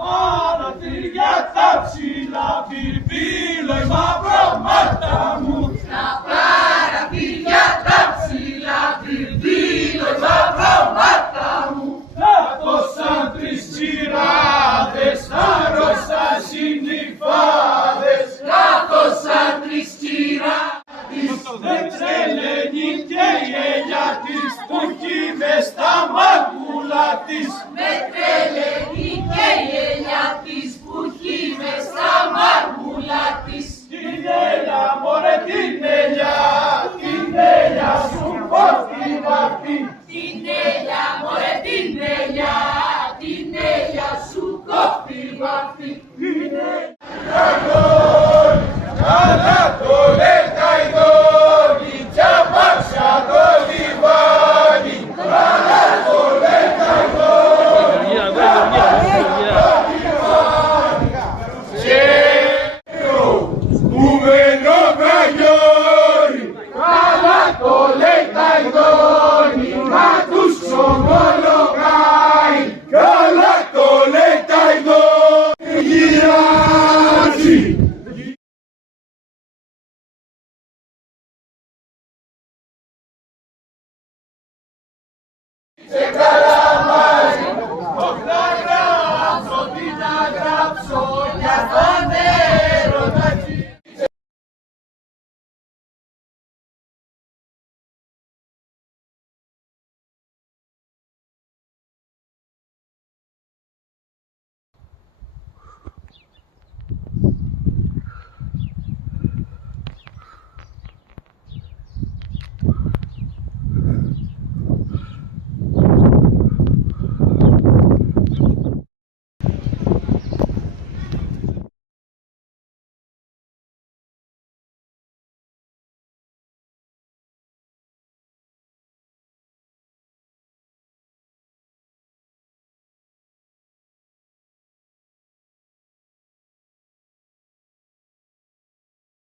Παραθύρια τα ψηλά πυρπύλω η μαυρομάτα μου. Στα παραθύρια τα ψηλά πυρπύλω η μαυρομάτα μου. Σαν τρεις τσιράδες, άρρωστα συννυφάδες. Σαν τρεις τσιράδες. Δεν τρελαίνει και η ελιά της που έχει μες στα μάγουλα της. Με τρελαίνει και η ελιά της που έχει μες στα μάγουλα της. Την ελιά, μωρέ την ελιά σου κόφτει βαφή. Την ελιά, μωρέ την ελιά σου κόφτει βαφή. Καλά το λέει καηδόνι κι αμάξια το λιβάνι. Καλά το λέει καηδόνι κι αμάξια το λιβάνι. Τσέρο κουβενό καγιόρι. Καλά το λέει καηδόνι μα τους ομολογάει. Καλά το λέει καηδόνι γυράζει. Σε καλαμάρι, όχι να γράψω, τι να γράψω για τον έρωτα. you